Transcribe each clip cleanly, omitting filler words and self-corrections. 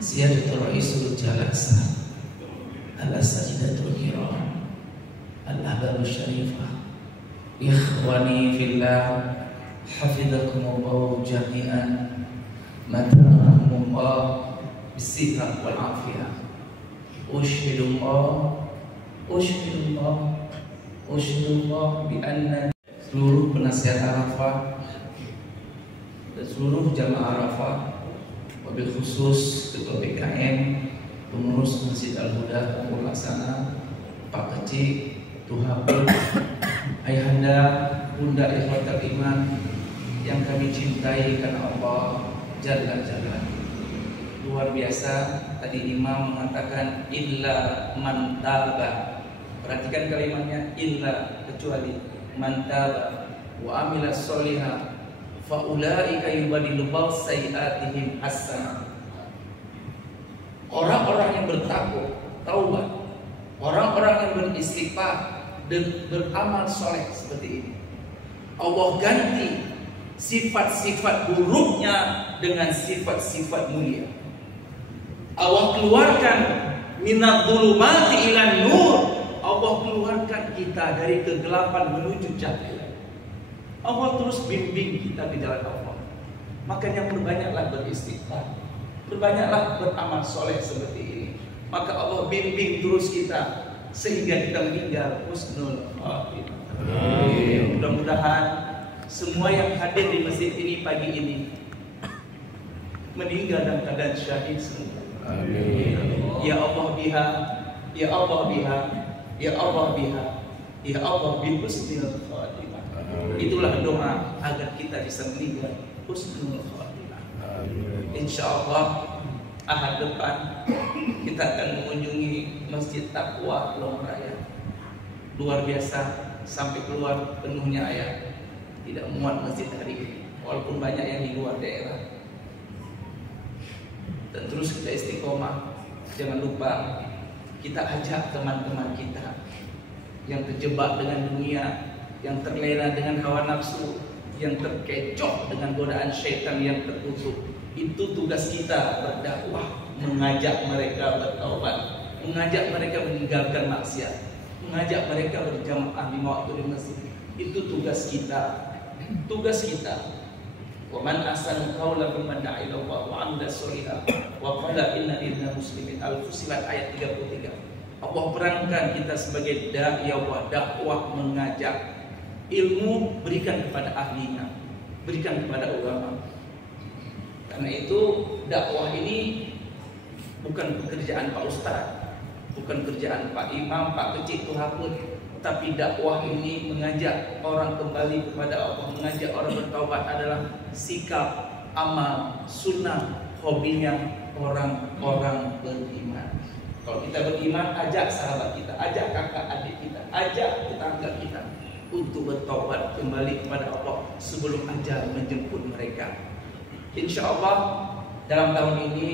Ziyadatul Ra'isul Jalasa Al-Sajidatul Kiram Al-Ahbabul Syarifah. Ikhwani fillah, hafidhakumullah jami'an, mata'akumullah bisihah wal afiyah. Ushhidullah bi anna seluruh penasihat Arafah dan seluruh jamaah Arafah, wabil khusus Ketua BKM, pengurus Masjid Al-Huda, pelaksana, Pak Kecik, Tuhabul, Ayahanda, Bunda Ikhwatul Iman yang kami cintai karena Allah Jalla Jalla. Luar biasa, tadi Imam mengatakan illa man taba. Perhatikan kalimatnya, illa, kecuali man taba wa amila sholihah fa ulaika yubadilullahu sayiatihim hasanah. Orang-orang yang bertakwa, taubat, orang-orang yang beristighfar dan beramal soleh seperti ini, Allah ganti sifat-sifat buruknya dengan sifat-sifat mulia. Allah keluarkan minadh dhulumati ilan nur. Allah keluarkan kita dari kegelapan menuju cahaya. Allah terus bimbing kita di jalan Allah. Makanya berbanyaklah beristighfar, berbanyaklah beramal soleh seperti ini. Maka Allah bimbing terus kita sehingga kita meninggal husnul khatimah. Mudah-mudahan semua yang hadir di masjid ini pagi ini meninggal dalam keadaan syahid semua. Amin. Ya Allah biha, ya Allah biha, ya Allah biha, ya Allah bi husnul khatimah. Itulah doa agar kita bisa meninggal husnul khatimah. Insyaallah Ahad depan kita akan mengunjungi Masjid Taqwa Long Raya. Luar biasa, sampai keluar penuhnya ayat. Tidak muat masjid hari ini, walaupun banyak yang di luar daerah. Dan terus kita istiqomah. Jangan lupa kita ajak teman-teman kita yang terjebak dengan dunia, yang terlena dengan hawa nafsu, yang terkecoh dengan godaan syaitan yang tertutup. Itu tugas kita berdakwah, mengajak mereka bertaubat, mengajak mereka meninggalkan maksiat, mengajak mereka berjamaah di waktu di masjid. Itu tugas kita. Tugas kita. Wa man ahsanu qawlan mimman da'a ila Allah wa 'amila sholihan wa qala innani minal muslimin. Al-Fussilat ayat 33. Allah perankan kita sebagai da'i wa dakwah, mengajak. Ilmu berikan kepada ahlinya, berikan kepada ulama. Karena itu dakwah ini bukan pekerjaan Pak Ustaz, bukan kerjaan Pak Imam, Pak Kecik, Tuhapun, tapi dakwah ini mengajak orang kembali kepada Allah, mengajak orang bertaubat adalah sikap, amal, sunnah, hobinya orang-orang beriman. Kalau kita beriman, ajak sahabat kita, ajak kakak adik kita, ajak tetangga kita untuk bertaubat kembali kepada Allah sebelum ajal menjemput mereka. Insya Allah dalam tahun ini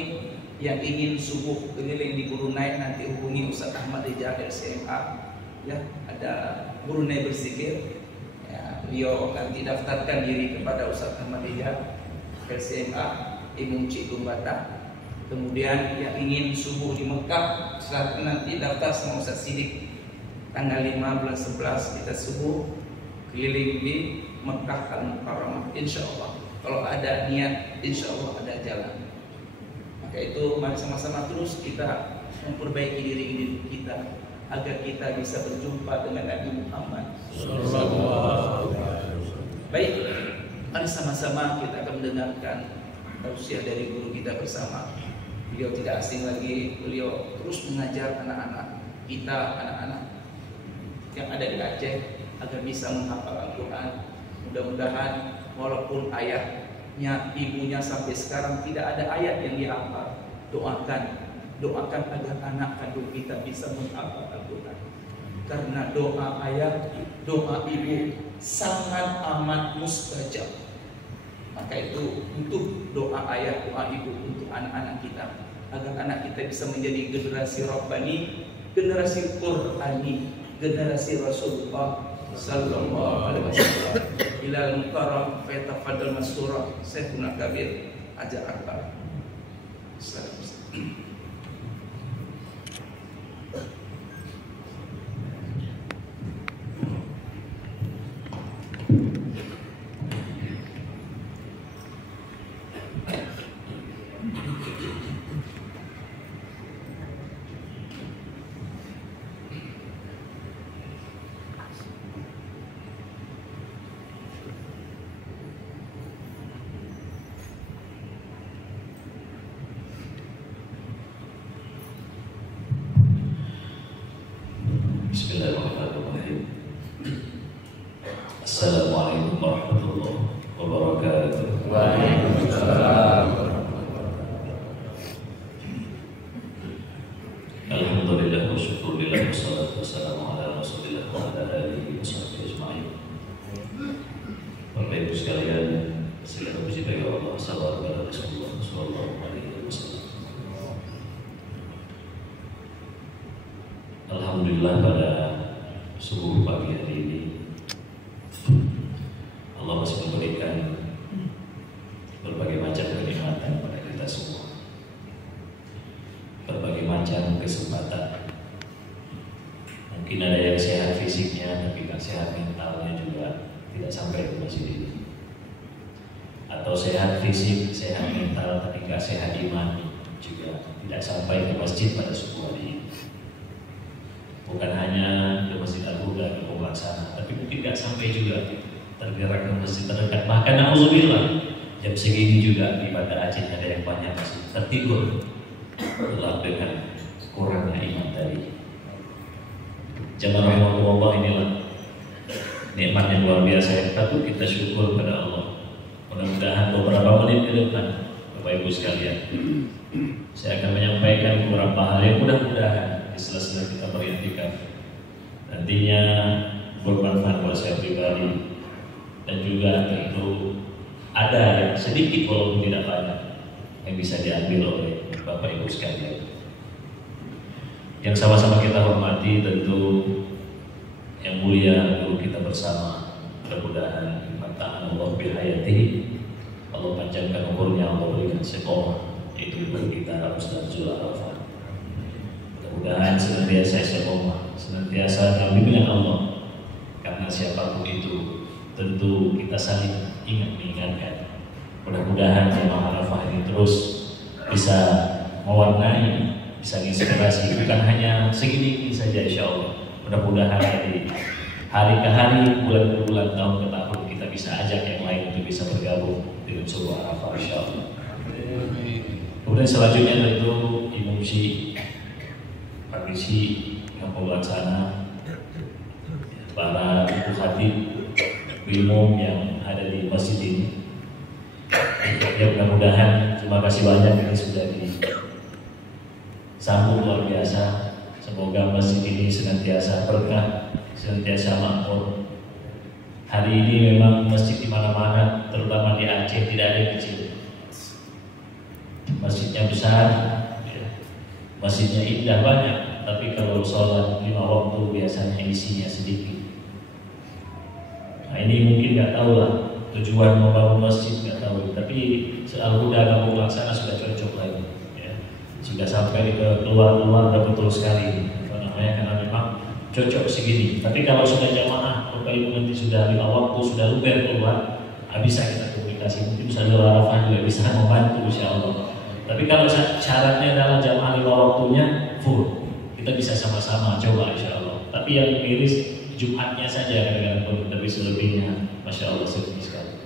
yang ingin subuh keliling di Brunei nanti hubungi Ustaz Ahmad Rijal LCMA. Ya, ada Brunei berzikir. Ya, beliau nanti daftarkan diri kepada Ustaz Ahmad Rijal LCMA Imam Cikgu Batak. Kemudian yang ingin subuh di Mekah silahkan nanti daftar sama Ustaz Sidik tanggal 5 bulan 11 kita subuh keliling di Mekah Al-Mukarramah. Insya Allah kalau ada niat, insya Allah ada jalan. Maka itu mari sama-sama terus kita memperbaiki diri kita agar kita bisa berjumpa dengan Nabi Muhammad. Baik, mari sama-sama kita akan mendengarkan tausiah dari guru kita bersama. Beliau tidak asing lagi, beliau terus mengajar anak-anak kita, anak-anak yang ada di Aceh agar bisa menghafal Al-Quran. Mudah-mudahan walaupun ayahnya, ibunya sampai sekarang tidak ada ayat yang dihafal, doakan agar anak kandung kita bisa menghafal Al-Quran. Karena doa ayah, doa ibu sangat amat mustajab. Maka itu untuk doa ayah, doa ibu untuk anak-anak kita, agar anak kita bisa menjadi generasi Rabbani, generasi Qur'ani, generasi Rasulullah sallallahu alaihi wasallam. Ilal mukarram fa yatafaddal masura Syekhuna Kabir Hajar Akbar. Assalamualaikum. Bismillahirrahmanirrahim. Assalamualaikum warahmatullahi wabarakatuh. Waalaikumsalam. Alhamdulillah wa syukurillah wassalatu wassalamu ala rasulillah wa ala alihi wa sahbihi ajma'in. Bapak Ibu sekalian, segala puji bagi Allah, salawat kepada Rasulullah sallallahu alaihi wasallam. Alhamdulillah pada subuh pagi hari ini Allah masih memberikan berbagai macam kenikmatan pada kita semua, berbagai macam kesempatan. Mungkin ada yang sehat fisiknya tapi tidak sehat mentalnya juga tidak sampai ke masjid ini, atau sehat fisik, sehat mental tapi tidak sehat iman juga tidak sampai ke masjid pada subuh hari ini. Bukan hanya ke Masjid Al-Huda, ke Pelaksana, tapi mungkin tidak sampai juga tergerak ke masjid terdekat. Bahkan alhamdulillah jam segini juga di Banda Aceh ada yang banyak masih tertidur gelap dengan kurangnya iman tadi. Jamaah rahimahullah, inilah nikmat yang luar biasa yang patut kita syukur pada Allah. Mudah-mudahan beberapa menit ke depan, Bapak Ibu sekalian, saya akan menyampaikan beberapa hal yang mudah-mudahan di sela-sela kita berikhtikaf nantinya bermanfaat buat saya pribadi, dan juga tentu ada yang sedikit walaupun tidak banyak yang bisa diambil oleh Bapak Ibu sekalian. Yang sama-sama kita hormati tentu yang mulia guru kita bersama, mudah-mudahan manta'an Allah bihayatihi, Allah panjangkan umurnya, Allah berikan istiqomah, yaitu guru kita Ustaz Zul Arafah. Mudah-mudahan senantiasa istiqomah, senantiasa dalam bimbingan Allah, karena siapapun itu tentu kita saling ingat mengingatkan. Mudah-mudahan jemaah Arafah ini terus bisa mewarnai, bisa menginspirasi, bukan hanya segini saja insya Allah. Mudah-mudahan dari hari ke hari, bulan ke bulan, tahun ke tahun kita bisa ajak yang lain untuk bisa bergabung dengan sebuah Arafah insya Allah. Kemudian selanjutnya tentu Imam Syi, Permisi yang pelaksana, para ibu khatib, imam yang ada di masjid ini. Ya, mudah-mudahan terima kasih banyak yang sudah disambut luar biasa. Semoga masjid ini senantiasa berkah, senantiasa makmur. Hari ini memang masjid di mana-mana, terutama di Aceh, tidak ada yang kecil. Masjidnya besar, masjidnya indah banyak, tapi kalau sholat 5 waktu biasanya isinya sedikit. Nah ini mungkin nggak tahu lah tujuan membangun masjid, nggak tahu. Tapi Al-Huda Kampung Pelaksana sudah cocok lagi, ya. Sudah sampai ke keluar udah betul sekali. Apa namanya? Karena memang cocok segini. Tapi kalau sudah jamaah, Bapak Ibu nanti sudah 5 waktu, sudah luber keluar, bisa kita komunikasi. Mungkin Ustaz Arafah juga bisa membantu insya Allah. Tapi kalau syaratnya adalah jamaah 5 waktunya full, kita bisa sama-sama coba insya Allah. Tapi yang miris Jumatnya saja kadang-kadang penuh, tapi selebihnya Masya Allah sedih sekali.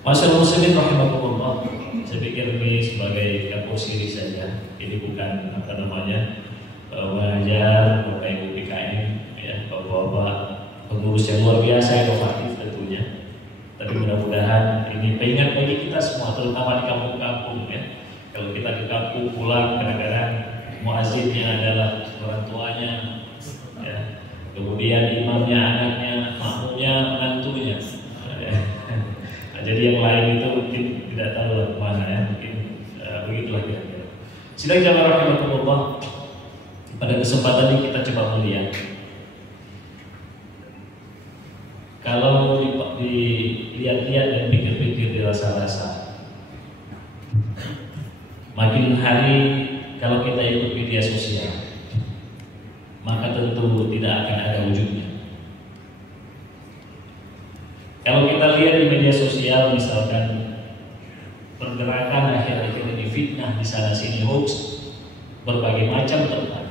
Masyaallah muslimin rahimakumullah. Saya pikir ini sebagai kaposiri saja. Ini bukan mengajar Bapak Ibu PKM, ya, Bapak-bapak pengurus yang luar biasa, inovatif tentunya. Tapi mudah-mudahan ini pengingat bagi kita semua, terutama di kampung-kampung ya. Kalau kita ke kampung pulang kadang-kadang muazzinnya adalah orang tuanya, ya. Kemudian imamnya anaknya, makmumnya menantunya. Nah, jadi yang lain itu mungkin tidak tahu lah kemana ya, mungkin begitulah kira-kira. Sidang jamaah rahimakumullah, pada kesempatan ini kita coba melihat kalau dilihat-lihat dan pikir-pikir dirasa-rasa, makin hari kalau kita ikut media sosial, maka tentu tidak akan ada wujudnya. Kalau kita lihat di media sosial, misalkan pergerakan akhir-akhir ini fitnah di sana sini, hoax berbagai macam tempat.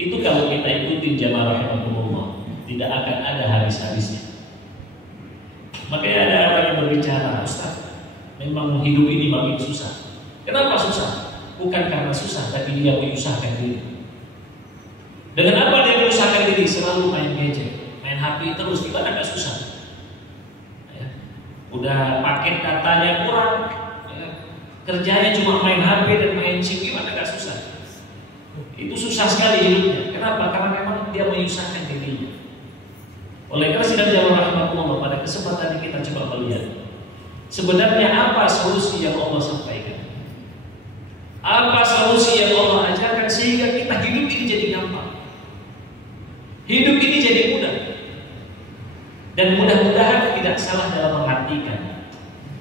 Itu kalau kita ikutin jamaah rahimahumullah, tidak akan ada habis-habisnya. Makanya ada orang yang berbicara, Ustaz, memang hidup ini makin susah. Kenapa susah? Bukan karena susah, tapi dia menyusahkan diri. Dengan apa dia menyusahkan diri? Selalu main gadget, main HP terus, gimana gak susah? Ya. Udah paket datanya kurang, ya. Kerjanya cuma main HP dan main chip, gimana gak susah? Itu susah sekali hidupnya. Kenapa? Karena memang dia menyusahkan dirinya. Oleh karena sidang jamaah rahimahullah, pada kesempatan ini kita coba melihat sebenarnya apa solusi yang Allah sampaikan, apa solusi yang Allah ajarkan sehingga kita hidup ini jadi gampang, hidup ini jadi mudah, dan mudah-mudahan tidak salah dalam mengartikan.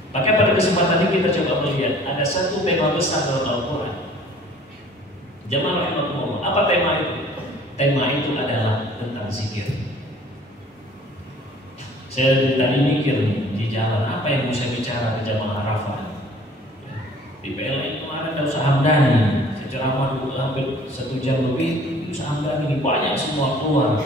Maka pada kesempatan ini kita coba melihat ada satu tema besar dalam Al-Quran. Jamaah rahimahullah, apa tema itu? Tema itu adalah tentang zikir. Saya tadi mikir di jalan, apa yang mau saya bicara ke jamaah Arafah? Di PLN kemarin ada usaha Hamdani, saya ceramah dulu hampir 1 jam lebih, usaha Hamdani banyak semua keluar.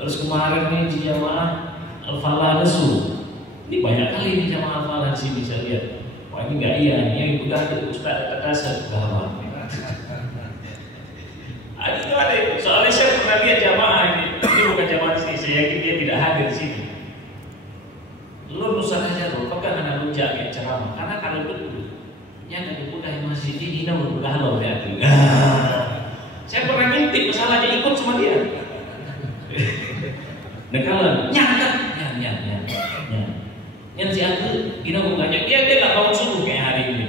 Terus kemarin nih di jamaah Al-Falah Nesu, ini banyak kali di jamaah Al-Falah di sini saya lihat. Wah ini nggak iya, ini udah Ustaz Tekasar bahwa. Aduh ada, soalnya saya pernah lihat jamaah ini bukan jamaah di sini, saya yakin dia tidak hadir di sini. Lu nusa aja lo, pegang anak lu jaga ceramah, karena kalau dulu yang ada budak yang masih ini udah lo ya. Saya pernah ngintip masalahnya ikut sama dia. Nekalan, nyanyi. Yang si aku, kita mau ngajak dia nggak mau subuh kayak hari ini.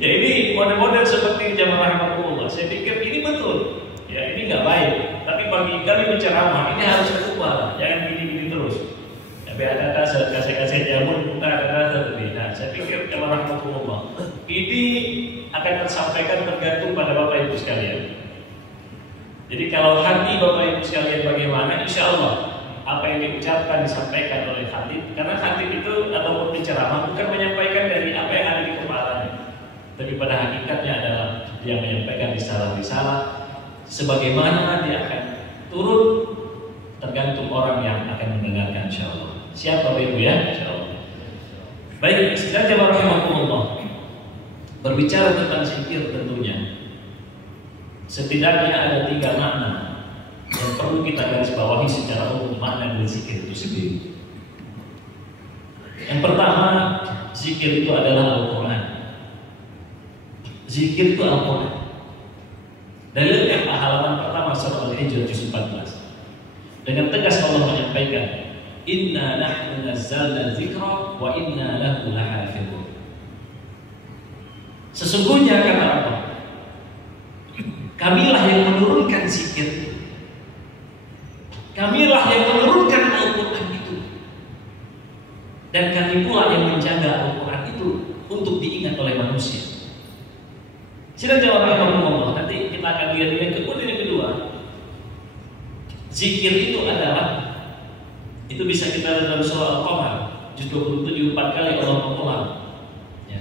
Ya ini model-model seperti jamaah rahimahullah. Saya pikir ini betul. Ya ini nggak baik. Tapi bagi kami berceramah ini harus berubah. Jangan gini-gini terus. Tapi ada kasih jamun, kita ada rasa lebih. Nah, saya pikir jamaah rahimahullah ini akan tersampaikan tergantung pada Bapak Ibu sekalian. Jadi kalau hati Bapak Ibu sekalian bagaimana, insya Allah apa yang diucapkan disampaikan oleh khatib. Karena khatib itu ataupun penceramah bukan menyampaikan dari apa yang ada di kepalanya, tapi pada hakikatnya adalah dia menyampaikan risalah-risalah sebagaimana dia akan turun tergantung orang yang akan mendengarkan insya Allah. Siap Bapak Ibu ya, insya Allah. Baik, sidang jamaah rahimahumullah, berbicara tentang zikir tentunya setidaknya ada 3 makna yang perlu kita garis bawahi secara umum makna dari zikir itu sendiri. Yang pertama, zikir itu adalah Al-Quran. Zikir itu Al-Quran. Dalilnya halaman pertama surah Al-Hijr juz 14. Dengan tegas Allah menyampaikan, Inna nahnu nazzalna dzikra wa inna lahu lahafidhun. Sesungguhnya kata Allah, kamilah yang menurunkan zikir, kamilah yang menurunkan Al-Quran itu, dan kami pula yang menjaga Al-Quran itu untuk diingat oleh manusia. Sidang jamaah rahimahumullah, nanti kita akan lihat kemudian yang kedua, Zikir itu adalah, itu bisa kita lihat dalam surah Al-Qamar juz 27 4 kali Allah mengulang. Ya.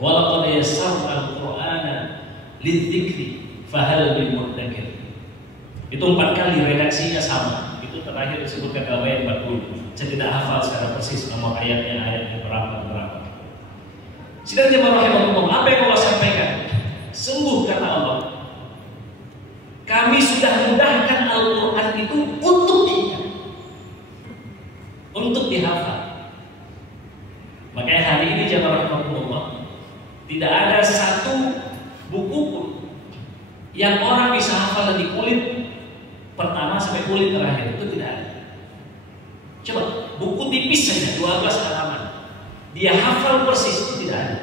Walaqad yassarna al-Qur'ana lidzikri fahal min mudzakir. Itu 4 kali, redaksinya sama. Itu terakhir disebutkan dalam ayat 40. Saya tidak hafal secara persis nomor ayatnya berapa. Sidang jemaah rahimahumullah, apa yang Allah sampaikan? Sungguh kata Allah, kami sudah mudahkan Al-Quran itu untuk diingat, untuk dihafal. Makanya hari ini jemaah rahimahumullah, tidak ada satu buku pun yang orang bisa hafal dari kulit pertama sampai kulit terakhir, itu tidak ada. Coba buku tipis saja 12 halaman, dia hafal persis, itu tidak ada.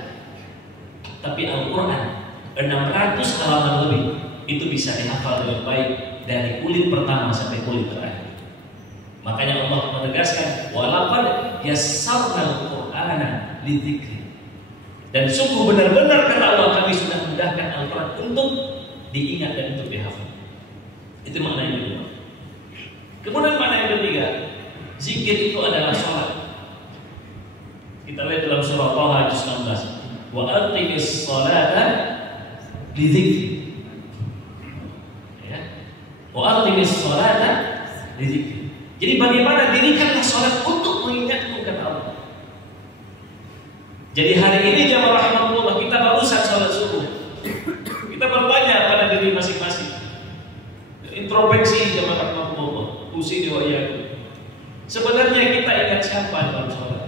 Tapi Al-Quran 600 halaman lebih, itu bisa dihafal dengan baik dari kulit pertama sampai kulit terakhir. Makanya Allah menegaskan, walaqad yassarnal Qur'ana lidzikri. Dan sungguh benar-benar kata Allah, kami sudah mudahkan Al-Quran untuk diingat dan untuk dihafal. Itu makna yang kedua. Kemudian makna yang ketiga, zikir itu adalah sholat. Kita lihat dalam surah Taha ayat 16. Wa aqimis sholata lidzikri. Ya. Wa aqimis sholata lidzikri. Jadi bagaimana dirikanlah sholat untuk mengingatku kata Allah. Jadi hari ini jamaah rahimahullah, kita barusan sholat subuh. Kita bertanya pada diri masing-masing. Introspeksi jamaah rahimahullah. Usi wa iyyakum. Sebenarnya kita ingat siapa dalam sholat?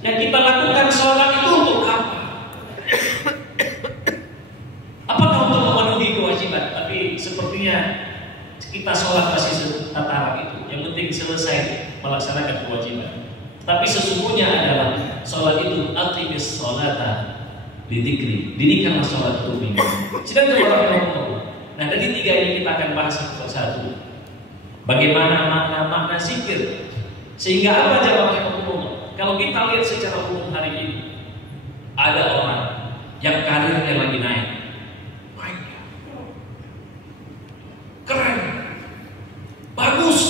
Yang kita lakukan sholat itu untuk apa? Apakah untuk memenuhi kewajiban? Tapi sepertinya kita sholat masih tataran itu. Yang penting selesai melaksanakan kewajiban. Tapi sesungguhnya adalah sholat itu aqimis sholata lidzikri. Dirikanlah sholat itu minggu. Sedang Allah. Nah dari 3 ini kita akan bahas satu persatu. Bagaimana makna zikir? Sehingga apa jamaah rahimahullah? Kalau kita lihat secara umum hari ini, ada orang yang karirnya lagi naik, keren, bagus,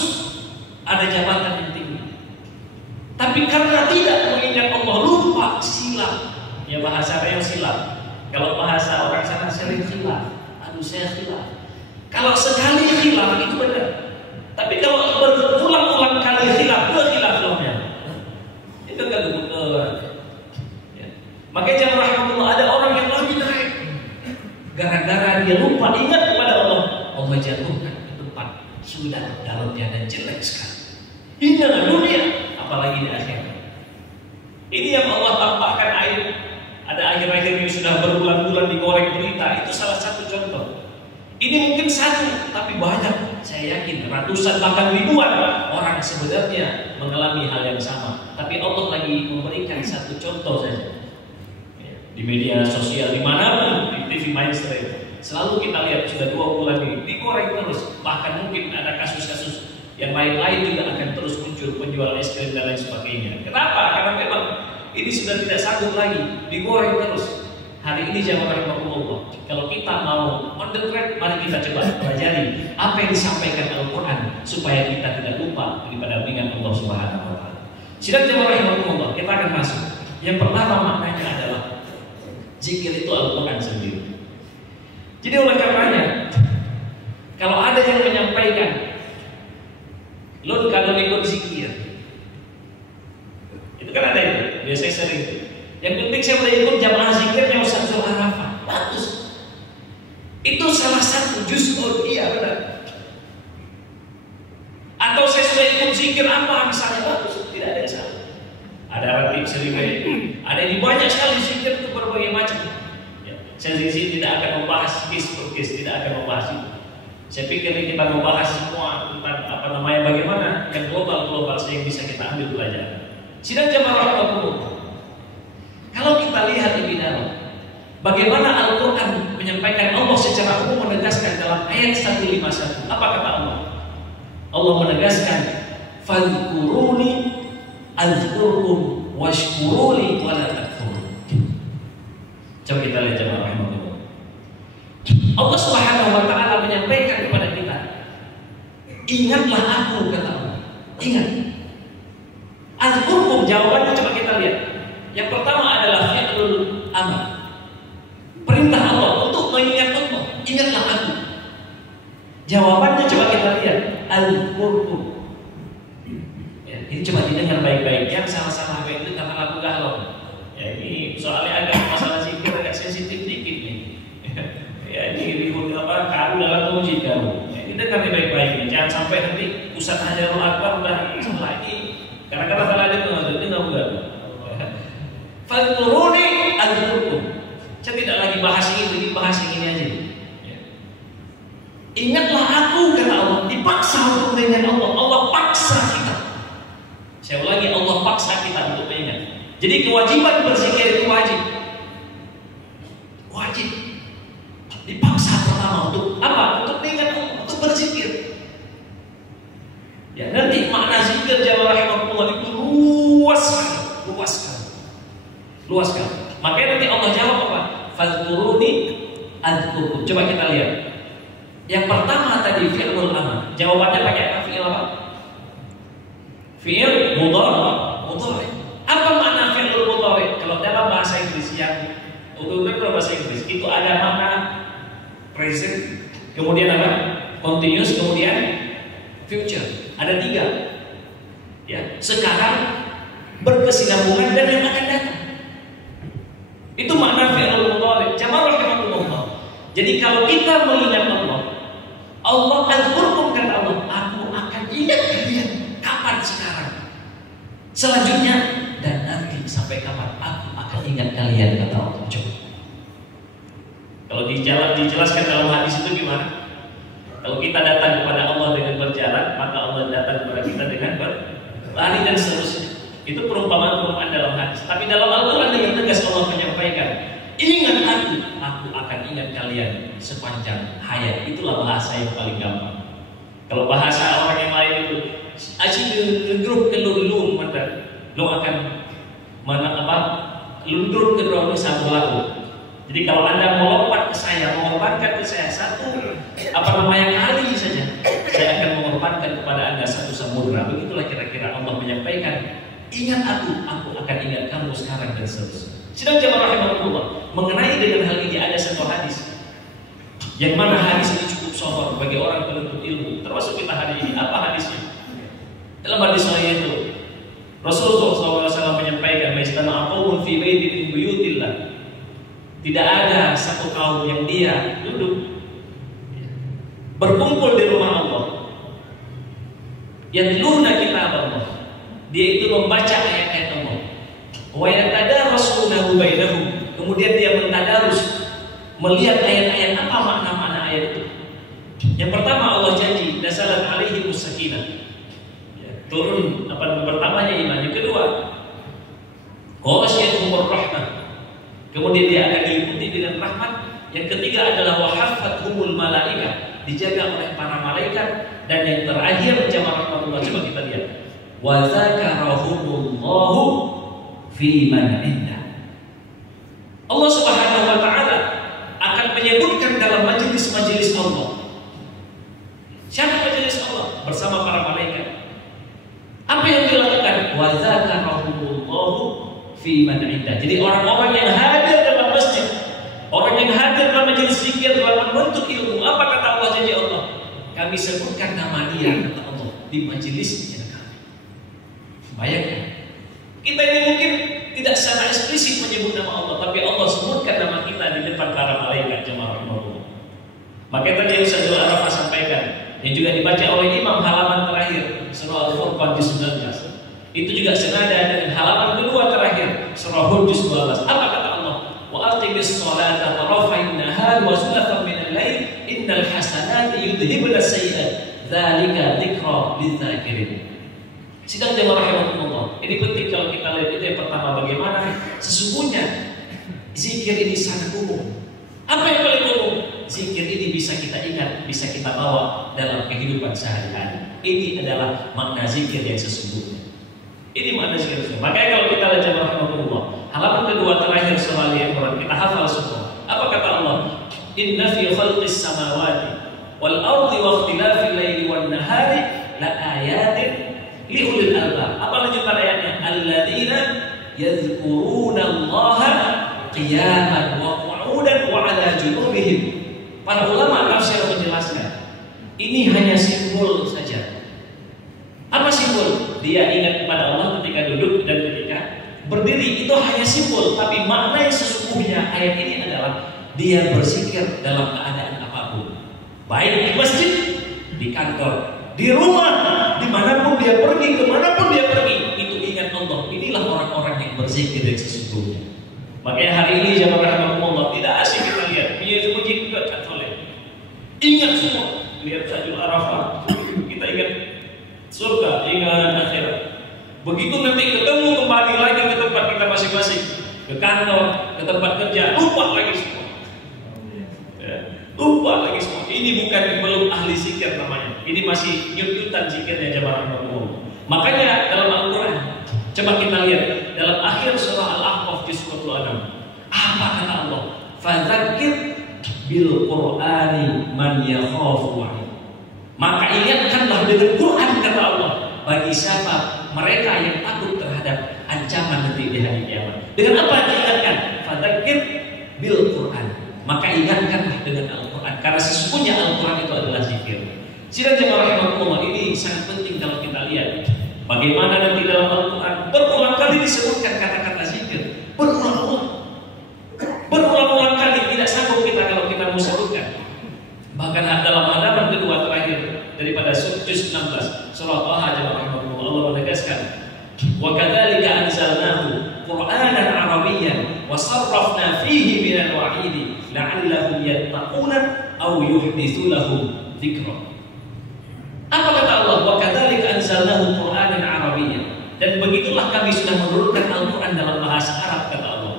ada jabatan yang tinggi. Tapi karena tidak mengingat Allah, lupa, silap. Ya bahasa real silap. Kalau bahasa orang sana sering silap. Aduh saya silap. Kalau sekali silap itu benar. Tapi kalau berulang-ulang kali silap, 2 silap filmnya. Itu kan betul. Ya. Makanya jangan rahmatullah, ada orang yang lagi naik. Gara-gara dia lupa ingat kepada Allah, Allah jatuhkan ke tempat sudah dalamnya dan jelek sekali. Hina dunia, apalagi di akhirat. Ini yang Allah tampakkan air. Ada akhir-akhir ini sudah berbulan-bulan digoreng berita. Itu salah satu contoh. Ini mungkin satu, tapi banyak. Saya yakin ratusan bahkan ribuan orang sebenarnya mengalami hal yang sama. Tapi Allah lagi memberikan satu contoh saja. Di media sosial dimanapun, di TV mainstream, selalu kita lihat sudah 2 bulan ini digoreng terus. Bahkan mungkin ada kasus-kasus yang lain-lain juga akan terus muncul, penjual es krim dan lain sebagainya. Kenapa? Karena memang ini sudah tidak sanggup lagi, digoreng terus. Hari ini jamaah rahimahullah, kalau kita mau on the track, mari kita coba pelajari apa yang disampaikan Al-Quran supaya kita tidak lupa daripada mengingat Allah Subhanahu wa Ta'ala. Sidang jamaah rahimahullah, kita akan masuk. Yang pertama maknanya adalah zikir itu Al-Quran sendiri. Jadi oleh karenanya, kalau ada yang menyampaikan, lo kalau ikut zikir, itu kan ada itu, biasanya sering. Yang penting saya udah ikut jamaah zikirnya Ustaz Zul Arafah, bagus. Itu salah satu juz dia benar. Atau saya sudah ikut zikir apa misalnya, bagus, tidak ada yang salah. Ada ratib seringai, ada di banyak sekali zikir itu berbagai macam. Ya, saya di sini tidak akan membahas case per case, tidak akan membahas itu. Saya pikir ini kita membahas semua tentang bagaimana yang global yang bisa kita ambil pelajaran. Sidang jamaah rahimahullah. Kalau kita lihat lebih dalam, bagaimana Al-Quran menyampaikan, Allah secara umum menegaskan dalam ayat 151. Apa kata Allah? Allah menegaskan, fadhkuruni azkurkum washkuruli wala takfurun. Coba kita lihat jemaah rahimahullah. Allah Subhanahu wa Ta'ala menyampaikan kepada kita, Ingatlah aku, kata Allah. Ingat. Azkurkum, jawabannya coba kita lihat. Yang pertama adalah fi'lul amr. Perintah Allah untuk mengingat Allah. Ingatlah aku. Jawabannya coba kita lihat. Azkurkum. Ya, ini coba didengar baik-baik. Yang salah-salah apa itu kata lagu galau. Ya, ini soalnya agak masalah zikir agak sensitif dikit nih. Ya, ini ribut apa? Karu dalam tauhid karu. Ya, ini dengar baik-baik. Jangan sampai nanti Ustaz Hajarul Akbar udah salah ini. Karena salah ada tuh, itu nggak boleh. Fadkuruni azkurkum. Saya tidak lagi bahas ini aja. Ya. Ingatlah aku, kata Allah. Dipaksa untuk mengingat Allah. Allah paksa kita. Saya ulangi, Allah paksa kita untuk mengingat. Jadi kewajiban berzikir itu wajib. Wajib. Dipaksa pertama untuk apa? Untuk mengingat Allah, untuk berzikir. Ya, nanti makna zikir jamaah rahimahullah itu luas sekali. Makanya nanti Allah jawab apa? Fadkuruni azkurkum. Coba kita lihat. Yang pertama tadi fi'lul amr. Jawabannya pakai apa? Fi'il apa? Fi'il mudhari. Apa makna fi'lul mudhari? Kalau dalam bahasa Inggris yang bahasa Inggris itu ada makna present, kemudian apa? Continuous, kemudian future. Ada 3. Ya, sekarang, berkesinambungan, dan yang akan datang. Itu makna fi'lul mudhari. Jamaah rahimahullah. Jadi kalau kita mengingat Allah, Allah azkurkum, kata Allah, aku akan ingat kalian. Kapan? Sekarang. Selanjutnya, dan nanti sampai kapan aku akan ingat kalian, kata Allah. Coba. Kalau dijelaskan dalam hadis itu gimana? Kalau kita datang kepada Allah dengan berjalan, maka Allah datang kepada kita dengan berlari dan seterusnya. Itu perumpamaan dalam hadis. Tapi dalam Al-Quran dengan tegas Allah menyampaikan, ingat aku akan ingat kalian sepanjang hayat. Itulah bahasa yang paling gampang. Kalau bahasa orang yang lain itu, grup kelulun, lo akan lundur ke dalam satu laut. Jadi kalau Anda melompat ke saya, mengorbankan ke saya satu kali saja, saya akan mengorbankan kepada Anda satu samudra. Begitulah kira-kira Allah menyampaikan, ingat aku akan ingat kamu sekarang dan seterusnya. Sidang jamaah rahimahullah, mengenai dengan hal ini ada satu hadis, yang mana hadis ini cukup sohor bagi orang penuntut ilmu, termasuk kita hari ini. Apa hadisnya? Dalam hadis saya itu, Rasulullah SAW menyampaikan, "Maistana qaumun fi baitin min buyutillah." Tidak ada satu kaum yang dia duduk berkumpul di rumah Allah, yatluna kitab Allah, dia itu membaca ayat-ayat Allah, wa yatadarasunahu bainahum, kemudian dia mentadarus, melihat ayat-ayat. Apa makna ayat itu? Yang pertama, Allah janji nazalat alaihimus sakinah, turun pertamanya iman. Yang kedua, ghasyiyatuhumur rahmah, kemudian dia akan diikuti dengan rahmat. Yang ketiga adalah wahafathumul malaikah, dijaga oleh para malaikat. Dan yang terakhir, jamaah rahmatullah, coba kita lihat, wa dzakarahumullahu fi man indah. Allah Subhanahu wa taala akan menyebutkan dalam majelis-majelis Allah. Siapa majelis Allah? Bersama para malaikat. Apa yang dilakukan? Wa dzakarahumullahu fi man indah. Jadi orang-orang yang hadir dalam masjid, orang yang hadir dalam majelis zikir, dalam menuntut ilmu, apa kata Allah janji Allah? Kami sebutkan nama dia, kata Allah, di majelisnya kami. Bayangkan, kita ini mungkin tidak secara eksplisit menyebut nama Allah, tapi Allah sebutkan nama kita di depan para malaikat, jemaah Allah. Maka tadi Ustaz Al-Arafah sampaikan, yang juga dibaca oleh Imam halaman terakhir surah Al-Furqan juz 19. Itu juga senada dengan halaman kedua terakhir surah Hud juz 12. Apa kata Allah? Wa aqimis sholata tarafai nahar wa zulfan minal lail innal hasanati yudhibna sayyi'at dzalika dzikra lidzakirin. Sidang jamaah rahimahullah, ini penting kalau kita lihat itu. Yang pertama, bagaimana sesungguhnya zikir ini sangat umum. Apa yang paling umum? Zikir ini bisa kita ingat, bisa kita bawa dalam kehidupan sehari-hari. Ini adalah makna zikir yang sesungguhnya. Ini makna zikir. Makanya kalau kita lihat jamaah rahimahullah, halaman kedua terakhir surah Al-Imran, kita hafal semua. Apa kata Allah? Inna fi khalqis samawati wal ardi wa ikhtilafil laili wan nahari la ayatin li ulil albab. Apa lanjutan ayatnya? Alladzina yadhkuruna Allaha qiyaman wa qu'udan wa 'ala junubihim. Para ulama tafsir menjelaskan, ini hanya simbol saja. Apa simbol? Dia ingat kepada Allah ketika duduk dan ketika berdiri, itu hanya simbol. Tapi makna yang sesungguhnya ayat ini adalah dia berzikir dalam keadaan apapun, baik di masjid, di kantor, di rumah, dimanapun dia pergi, kemanapun dia pergi, itu ingat Allah. Inilah orang-orang yang berzikir yang sesungguhnya. Makanya hari ini jamaah rahmatullah, tidak asing kita lihat puji juga tak boleh. Ingat semua, lihat Sajul Arafah, kita ingat surga, ingat akhirat. Begitu nanti ketemu kembali lagi ke tempat kita masing-masing, ke kantor, ke tempat kerja, lupa lagi semua. Ya, lupa lagi semua. Ini bukan belum ahli zikir namanya. Ini masih nyut-nyutan zikirnya jamaah rahmatullah. Makanya dalam Al-Quran, coba kita lihat dalam akhir surah Al-Ahqaf juz 26. Apa kata Allah? Fadzakir bil Qur'ani man yakhafu wa'id. Maka ingatkanlah dengan Quran, kata Allah, bagi siapa mereka yang takut terhadap ancaman nanti di hari kiamat. Dengan apa diingatkan? Fadzakir bil Quran. Maka ingatkanlah dengan Al-Quran, karena sesungguhnya Al-Quran itu adalah zikir. Sidang jemaah rahmatullah, ini sangat penting kalau kita lihat bagaimana nanti dalam Al-Quran berulang kali disebutkan kata-kata zikir. Berulang-ulang kali, tidak sanggup kita kalau kita mau sebutkan. Bahkan dalam halaman kedua terakhir daripada juz 16 surah Taha jemaah rahmatullah, Allah menegaskan, wa kadzalika anzalnahu Qur'anan Arabiyyan wa sarrafna fihi minal wa'idi la'allahum yattaquna aw yuhditsu lahum dzikra. Apa kata Allah? Wa kadzalika anzalnahu Qur'anan Arabiyyan. Dan begitulah kami sudah menurunkan Al-Quran dalam bahasa Arab, kata Allah.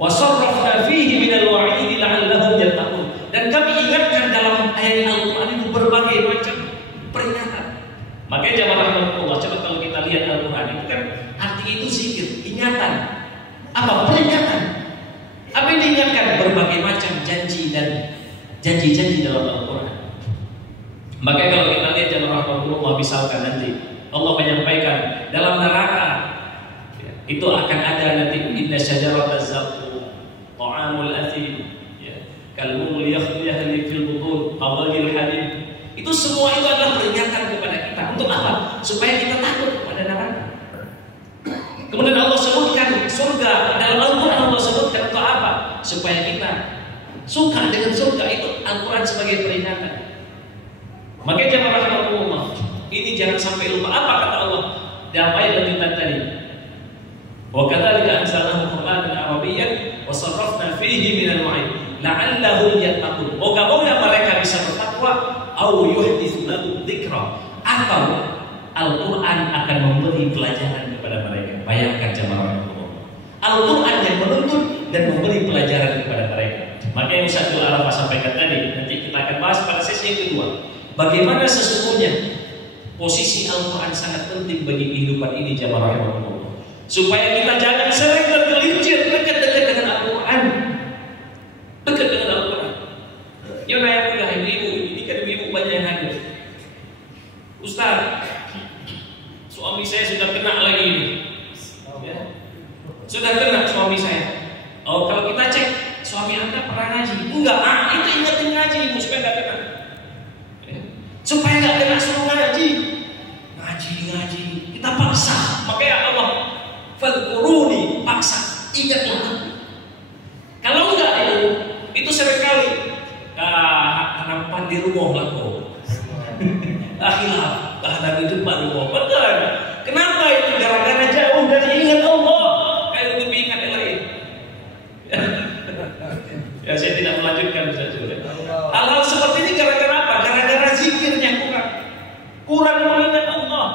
Wa sarrafna fihi minal wa'idi la'allahum yattaqun. Dan kami ingatkan dalam ayat Al-Quran itu berbagai macam peringatan. Makanya jamaah rahmatullah, coba kalau kita lihat Al-Quran itu kan artinya itu zikir, ingatan. Apa? Peringatan. Apa yang diingatkan? Berbagai macam janji dan janji-janji dalam Al-Quran. Makanya kalau kita lihat jamaah rahmatullah, misalkan nanti Allah menyampaikan dalam neraka itu akan ada nanti inna syajarataz zaqum ta'amul athim kalmul yakhlih fil butun awalil hadid. Itu semua itu adalah peringatan kepada kita. Untuk apa? Supaya kita takut kepada neraka. Kemudian Allah sebutkan surga dalam Al-Quran. Allah sebutkan untuk apa? Supaya kita suka dengan surga. Itu Al-Quran sebagai peringatan. Makanya jamaah rahmatullah, ini jangan sampai lupa apa kata Allah dalam ayat lanjutan tadi. Wa kadzalika anzalnahu Qur'anan Arabiyyan wa sarrafna fihi minal wa'id la'allahum yattaqun. Moga-moga mereka bisa bertakwa, au yuhditsu lahum dzikra, atau Al-Quran akan memberi pelajaran kepada mereka. Bayangkan jamaah Allah, Al-Quran yang menuntun dan memberi pelajaran kepada mereka. Makanya Ustadzul Arafah sampaikan tadi, nanti kita akan bahas pada sesi yang kedua, bagaimana sesungguhnya posisi Al-Quran sangat penting bagi kehidupan ini jamaah Allah. Supaya kita jangan sering tergelincir dekat-dekat dengan Al-Quran. Dekat dengan Al-Quran. Ya udah, ibu-ibu, ini kan ibu banyak yang hadir. Ustaz, suami saya sudah kena lagi ini. Ya. Sudah kena suami saya. Oh, kalau kita cek, suami Anda pernah ngaji? Enggak, itu ingatin ngaji ibu supaya nggak kena. Ya. Supaya nggak kena suruh ngaji. Ngaji, kita paksa. Makanya Allah fadkuruni, paksa, ingatlah aku. Kalau enggak itu seringkali harapan di rumah lah kok. Akhirnya bahkan itu Pak rumah. Betul. Kenapa itu? Gara-gara jauh dari ingat Allah. Kayak untuk ingat yang lain. Ya, saya tidak melanjutkan saja. Hal-hal seperti ini gara-gara apa? Gara-gara zikirnya kurang mengingat Allah.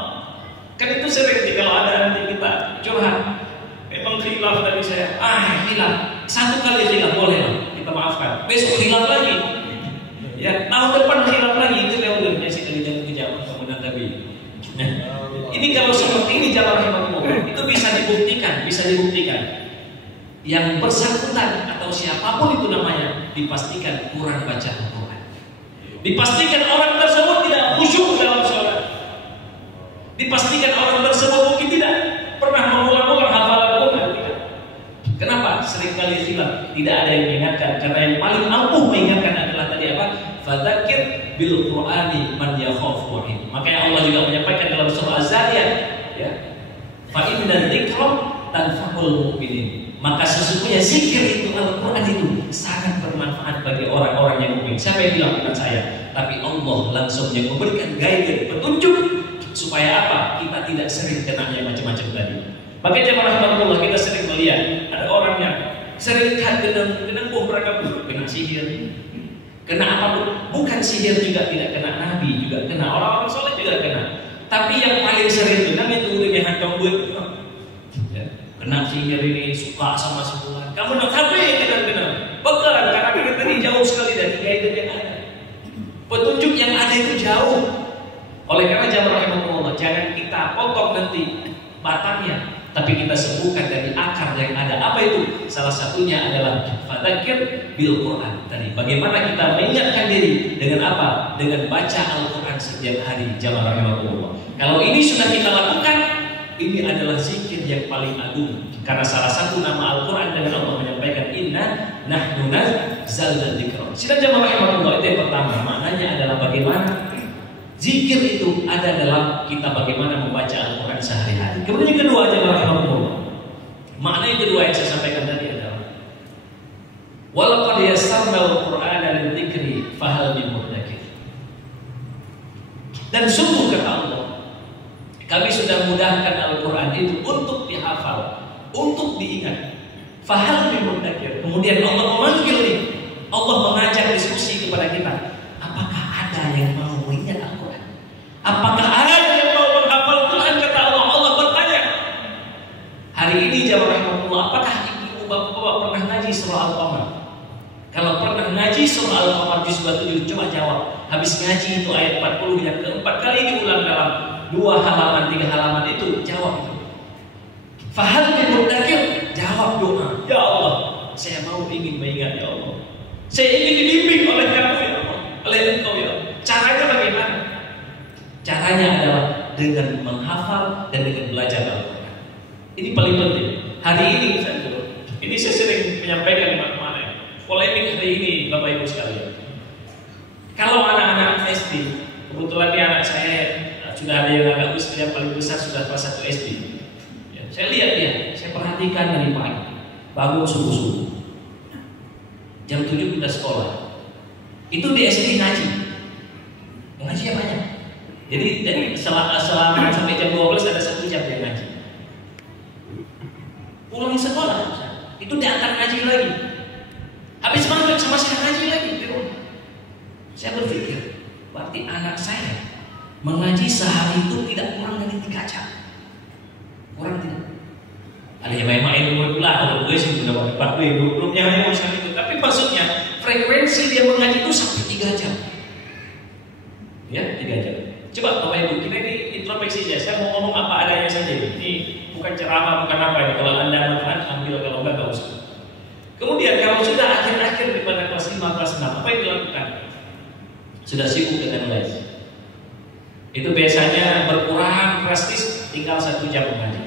Kan itu sering kalau ada nanti kita curhat, memang khilaf tadi saya, khilaf, satu kali khilaf boleh lah, kita maafkan. Besok khilaf lagi, ya tahun depan khilaf lagi, itu levelnya sih dari jam ke jam kemudian Nabi. Ini kalau seperti ini jamaah rahmatullah, itu bisa dibuktikan. Yang bersangkutan atau siapapun itu namanya dipastikan kurang baca Al-Quran. Dipastikan orang tersebut tidak khusyuk dalam sholat. Dipastikan orang tersebut mungkin tidak pernah mengulang-ulang hafalan Quran. Kenapa? Seringkali khilaf, tidak ada yang mengingatkan. Karena yang paling ampuh mengingatkan adalah tadi apa? Fadzakir bil Qur'ani man yakhafu wa'id. Makanya Allah juga menyampaikan dalam surah Az-Zariyat, ya. Fa inna dzikra tanfa'ul mu'minin. Maka sesungguhnya zikir itu, Al-Quran itu sangat bermanfaat bagi orang-orang yang mukmin. Siapa yang bilang? Bukan saya, tapi Allah langsung yang memberikan guidance, petunjuk supaya apa? Kita tidak sering kena yang macam-macam tadi. Makanya jemaah rahmatullah, kita sering melihat ada orang yang sering kena mereka kena sihir, kena apapun. Bukan sihir juga tidak kena, Nabi juga kena, orang-orang soleh juga kena. Tapi yang paling sering itu namanya turunnya hantam buat. Kena sihir ini, suka sama sebulan. Kamu nak HP kena. Bukan, karena kita tadi jauh sekali dari guidance yang ada. Petunjuk yang ada itu jauh. Oleh karena jamaah rahimahullah, jangan kita potong nanti batangnya, tapi kita sembuhkan dari akar yang ada. Apa itu? Salah satunya adalah fadzakir bil Quran tadi. Bagaimana kita mengingatkan diri dengan apa? Dengan baca Al-Quran setiap hari, jamaah rahimahullah. Kalau ini sudah kita lakukan, ini adalah zikir yang paling agung. Karena salah satu nama Al-Quran dengan Allah menyampaikan inna nahnu nazzalna dzikra. Sidang jamaah rahimahullah, itu yang pertama. Maknanya adalah bagaimana zikir itu ada dalam kita bagaimana membaca Al-Quran sehari-hari. Kemudian yang kedua jamaah rahimahullah, makna yang kedua yang saya sampaikan tadi adalah walaqad yassarna al-Qur'ana lidzikri fahal min mudzakir. Dan sungguh kata Allah, kami sudah mudahkan Al-Quran itu untuk dihafal, untuk diingat. Fahal min mudzakir. Kemudian Allah memanggil nih, Allah mengajak diskusi kepada kita. Apakah ada yang mau mengingat Al-Quran? Apakah ada yang mau menghafal Quran? Kata Allah. Allah bertanya. Hari ini jamaah rahmatullah, apakah ibu bapak pernah ngaji surah Al-Qamar? Kalau pernah ngaji surah Al-Qamar juz 27, coba jawab. Habis ngaji itu ayat 40 yang keempat kali diulang dalam 2 halaman, 3 halaman itu, jawab itu. Fahal min mudzakir, jawab doa. Ya Allah, saya mau ingin mengingat ya Allah. Saya ingin dibimbing oleh kamu ya Allah, oleh Engkau ya Allah. Caranya bagaimana? Caranya adalah dengan menghafal dan dengan belajar Al-Quran. Ini paling penting. Hari ini saya sering menyampaikan kemana-mana. Polemik hari ini, Bapak Ibu sekalian. Kalau anak-anak SD, kebetulan dia anak saya sudah ada yang agak besar, yang paling besar sudah kelas 1 SD. Ya, saya lihat dia, saya perhatikan dari pagi, bangun subuh-subuh, jam 7 kita sekolah. Itu di SD ngaji yang banyak. Jadi selama sampai jam 12 ada 1 jam dia ngaji. Pulang sekolah, itu diantar ngaji lagi. Habis maghrib sama saya ngaji lagi di rumah. Saya berpikir, berarti anak saya mengaji sehari itu tidak kurang dari 3 jam. Kurang tidak? Ada yang main dulu gue sih udah pakai grupnya hanya macam itu. Tapi maksudnya frekuensi dia mengaji itu sampai 3 jam. Ya, 3 jam. Coba Bapak Ibu, kita ini introspeksi saja. Saya mau ngomong apa adanya saja. Ini bukan ceramah, bukan apa ini. Kalau Anda makan, ambil, kalau enggak usah. Kemudian kalau sudah akhir-akhir daripada kelas 5, kelas 6, apa yang dilakukan? Sudah sibuk dengan les. Itu biasanya berkurang drastis, tinggal 1 jam mengaji.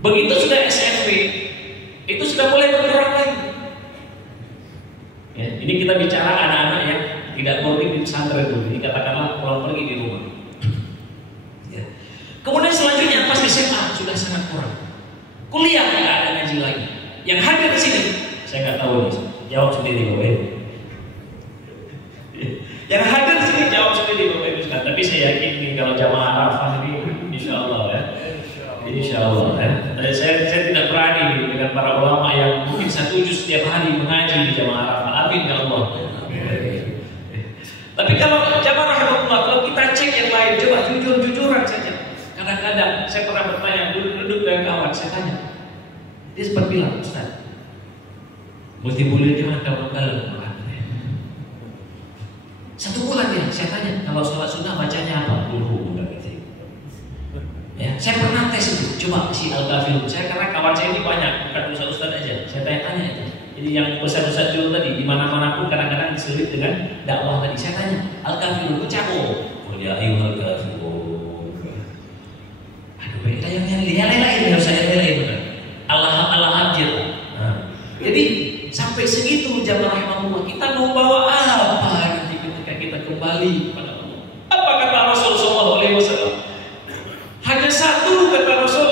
Begitu sudah SMP, itu sudah mulai berkurang lagi. Ya, ini kita bicara anak-anak yang tidak boarding di pesantren dulu. Ini katakanlah pulang pergi di rumah. Ya. Kemudian selanjutnya pas SMA sudah sangat kurang. Kuliah tidak ada ngaji lagi. Yang hadir di sini, saya nggak tahu nih. Jawab sendiri Bapak Ibu. Yang hadir di sini jawab sendiri Bapak Ibu. Tapi saya yakin nih kalau jamaah Arafah ini, insya Allah ya. Insya Allah ya. Saya tidak berani dengan para ulama yang mungkin 1 juz setiap hari mengaji di jamaah Arafah. Amin ya Allah. Tapi kalau jamaah rahmatullah, kalau kita cek yang lain, coba jujur-jujuran saja. Kadang-kadang saya pernah bertanya, duduk dengan kawan, saya tanya, dia sempat bilang, Ustaz, mesti boleh dia hafal Al-Quran. 1 bulan ya, saya tanya, kalau sholat sunnah bacanya apa? Ya, saya pernah tes itu, coba si Al-Kafir. Saya karena kawan saya ini banyak, bukan Ustaz aja. Saya tanya itu. Jadi yang Ustaz Jul tadi di mana-mana pun kadang-kadang disulit dengan dakwah tadi. Saya tanya, al-kafirun ucapo. Oh ya ayyuhal kafirun. Aduh, kita yang lain harus saya lele benar. Allah aja. Nah, jadi sampai segitu jamaah rahimahullah, kita mau bawa apa nanti ketika kita kembali kepada Allah? Apa kata Rasul sallallahu alaihi wasallam? Hanya satu kata Rasul.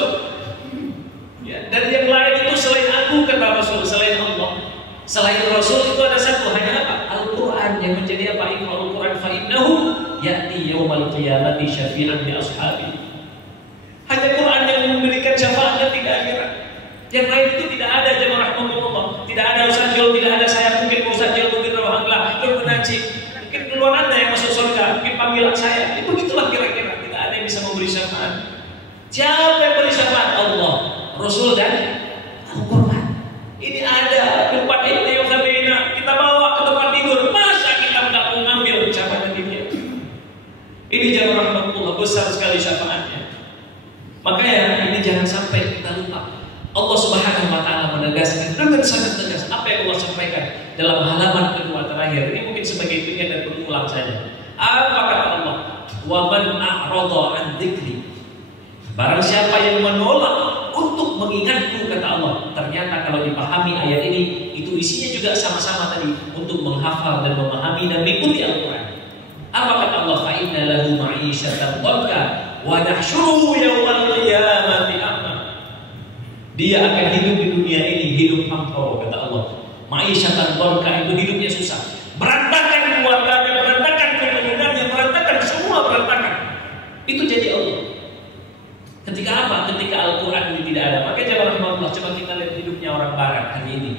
Ya, dan yang lain itu selain aku kata Rasul, selain Allah. Selain Rasul itu ada satu, hanya apa? Al-Qur'an yang menjadi apa? Iqra'ul Qur'an fa innahu ya'ti yaumal qiyamati syafi'an li ashabi. Hanya Quran yang memberikan syafaat dan tidak akhirat. Yang lain itu tidak ada jamaah rahmatullah. Tidak ada Ustaz Jul, tidak ada saya, mungkin Ustaz Jul, mungkin Rahmatullah, mungkin Najib, mungkin duluan Anda yang masuk surga, mungkin panggilan saya. Itu begitulah kira-kira. Tidak ada yang bisa memberi syafaat. Siapa yang beri syafaat? Allah, Rasul dan Al-Quran. Ini ada tempat ini yang sabina, kita bawa ke tempat tidur. Masa kita tidak mengambil syafaat dia? Ini jamaah rahmatullah, besar sekali syafaatnya. Makanya ini jangan sampai kita lupa. Allah Subhanahu wa taala menegaskan dengan sangat tegas apa yang Allah sampaikan dalam halaman kedua terakhir. Ini mungkin sebagai tiga dan berulang saja. Apa kata Allah? Wa man a'rada an dzikri. Barang siapa yang menolak untuk mengingatku kata Allah. Ternyata kalau dipahami ayat ini, itu isinya juga sama-sama tadi untuk menghafal dan memahami dan mengikuti Al-Qur'an. Apa kata Allah? Fa inna lahu ma'isyatan dhanka wa nahsyuruhu yawmal qiyamati a'ma. Dia akan hidup di dunia ini hidup hampa kata Allah. Ma'isyatan dhanka itu hidupnya susah. Berantakan keluarganya, berantakan keturunannya, berantakan semua berantakan. Itu jadi Allah. Ketika apa? Ketika Al-Quran ini tidak ada. Maka jamaah rahmatullah, coba kita lihat hidupnya orang Barat hari ini.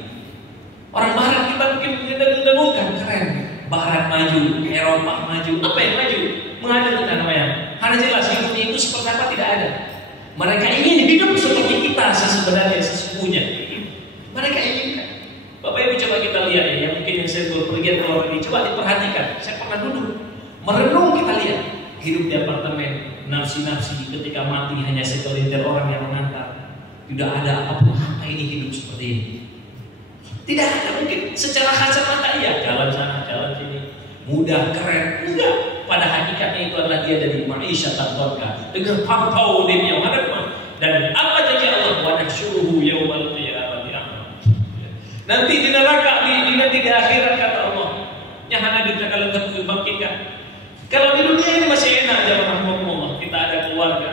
Orang Barat kita mungkin mendengarkan keren. Barat maju, Eropa maju. Apa yang maju? Mengada kita namanya. Karena jelas hidupnya itu seperti apa tidak ada. Mereka ingin hidup seperti kita sebenarnya sesungguhnya. Mereka inginkan. Bapak Ibu coba kita lihat ya, yang mungkin yang saya berpergian ke luar negeri, coba diperhatikan. Saya pernah duduk, merenung kita lihat hidup di apartemen, nafsi-nafsi ketika mati hanya segelintir orang yang mengantar. Tidak ada apapun. Apa ini hidup seperti ini? Tidak ada. Mungkin secara kasat mata iya, jalan sana, jalan sini, mudah, keren, mudah. Pada hakikatnya itu adalah dia dari ma'isyatan dhanka, dengan pampau dunia mana. Dan apa janji Allah? Wa nahsyuruhu yaumal qiyamati a'ma. Nanti di neraka, nanti di akhirat kata Allah, yang hanya kita kalau terbangkitkan. Kalau di dunia ini masih enak jamaah rahmatullah, kita ada keluarga,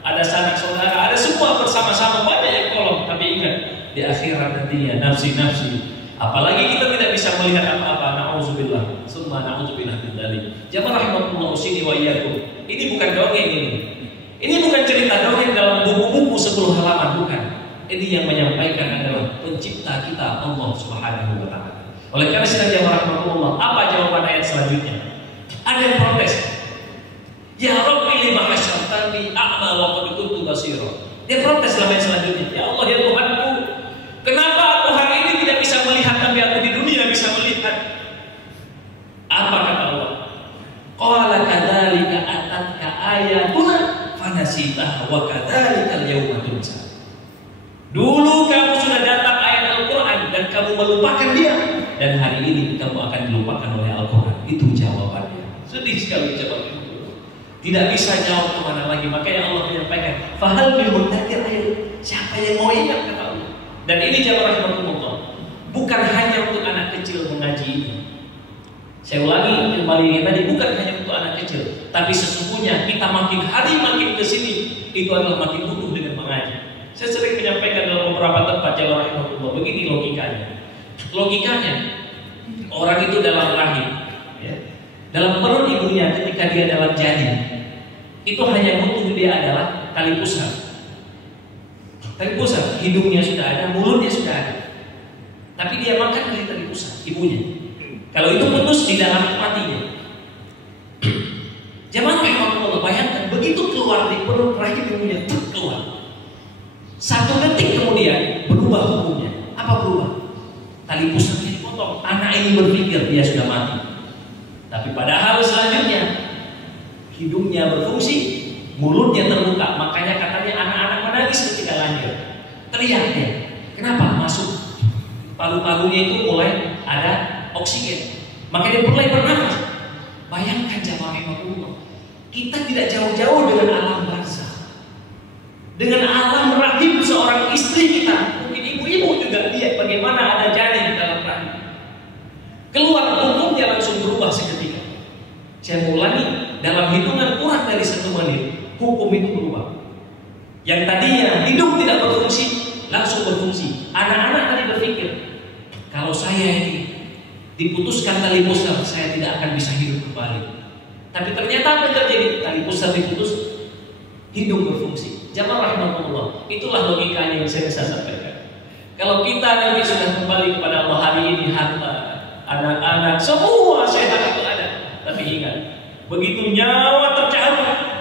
ada sanak saudara, ada semua bersama-sama, banyak yang tolong. Tapi ingat, di akhirat nantinya nafsi-nafsi. Apalagi kita tidak bisa melihat apa-apa. Na'udzubillah, summa na'udzubillah min dzalik. Jamaah rahmatullah usini wa iyyakum. Ini bukan dongeng ini. Ini bukan cerita dongeng dalam buku-buku 10 halaman, bukan. Ini yang menyampaikan adalah pencipta kita Allah Subhanahu wa taala. Oleh karena itu jamaah rahmatullah, apa jawaban ayat selanjutnya? Ada yang protes. Ya Rabbi lima hasyartani a'ma wa qad kuntu basira. Dia protes dalam ayat selanjutnya. Ya Allah ya Tuhanku, kenapa aku hari ini tidak bisa melihat tapi aku di dunia bisa melihat? Apa kata Allah? Qala kadzalika atatka ayatuna fanasitaha wa kadzalika al-yawma tunsa. Dulu kamu sudah datang ayat Al-Qur'an dan kamu melupakan dia, dan hari ini kamu akan dilupakan oleh Al-Qur'an. Itu jawabannya. Sedih sekali jawaban itu. Tidak bisa jawab kemana lagi. Makanya Allah menyampaikan, fahal bil mudzakir, ayo siapa yang mau ingat kata Allah. Dan ini jamaah rahmatullah, bukan hanya untuk anak kecil mengaji ini. Saya ulangi kembali ini tadi, bukan hanya untuk anak kecil, tapi sesungguhnya kita makin hari makin kesini itu adalah makin butuh dengan mengaji. Saya sering menyampaikan dalam beberapa tempat jamaah rahmatullah, begini logikanya. Logikanya, orang itu dalam rahim, ya, dalam perut ibunya ketika dia dalam janin, itu hanya butuh dia adalah tali pusar. Tali pusar, hidungnya sudah ada, mulutnya sudah ada. Tapi dia makan dari tali pusar, ibunya. Kalau itu putus di dalam matinya. Jamaah rahmatullah, bayangkan begitu keluar di perut rahim ibunya, keluar. 1 detik kemudian berubah hukumnya. Apa berubah? Tali pusarnya dipotong. Anak ini berpikir dia sudah mati. Tapi padahal selanjutnya hidungnya berfungsi, mulutnya terbuka. Makanya katanya anak-anak menangis ketika lahir. Teriak dia. Kenapa? Masuk paru-parunya itu mulai ada oksigen, maka dia mulai bernafas. Bayangkan jamaah rahimahullah, kita tidak jauh-jauh dengan alam barzakh, dengan alam rahim seorang istri kita. Mungkin ibu-ibu juga lihat bagaimana ada janin di dalam rahim. Keluar hukumnya langsung berubah seketika. Saya ulangi, dalam hitungan kurang dari 1 menit, hukum itu berubah. Yang tadinya hidup tidak berfungsi, langsung berfungsi. Anak-anak tadi berpikir, kalau saya ini diputuskan tali pusar, saya tidak akan bisa hidup kembali. Tapi ternyata apa yang terjadi? Tali pusar diputus, hidup berfungsi. Jamaah rahimahullah, itulah logikanya yang saya bisa sampaikan. Kalau kita nanti sudah kembali kepada Allah hari ini, harta, anak-anak, semua sehat itu ada. Tapi ingat, begitu nyawa tercabut,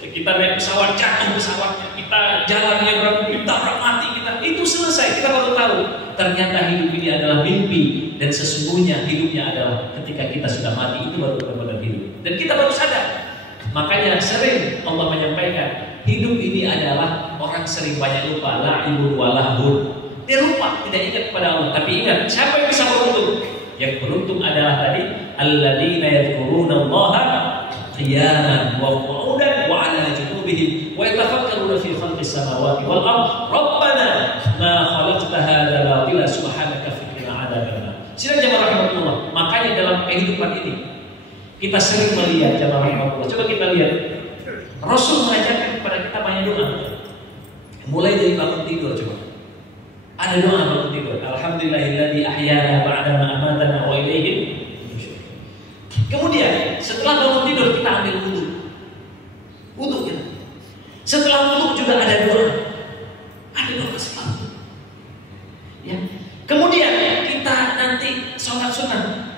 kita naik pesawat, jatuh pesawatnya, kita jalannya berapa, kita mati, kita itu selesai. Kita baru tahu ternyata hidup ini adalah mimpi, dan sesungguhnya hidupnya adalah ketika kita sudah mati, itu baru benar-benar hidup. Dan kita baru sadar. Makanya sering Allah menyampaikan, hidup ini adalah orang sering banyak lupa, la'ibun walahun. Dia lupa, tidak ingat kepada Allah. Tapi ingat, siapa yang bisa beruntung? Yang beruntung adalah tadi alladzina yadhkuruna Allaha qiyaman wa qu'udan wa 'ala junubihim wa yatafakkaruna fi khalqis samawati wal ardh rabbana ma khalaqta hadza batila subhanaka faqina 'adzabannar. Sila jamaah rahmatullah. Makanya dalam kehidupan ini kita sering melihat jamaah rahmatullah. Coba kita lihat, Rasul mengajarkan kepada kita banyak doa. Mulai dari bangun tidur coba. Ada doa bangun tidur. Alhamdulillahilladzi ahyana ba'da ma amatana wa ilaihi. Kemudian setelah bangun tidur kita ambil wudu. Wudu kita. Setelah wudu juga ada doa. Ada doa selalu. Ya. Kemudian kita nanti sholat sunnah.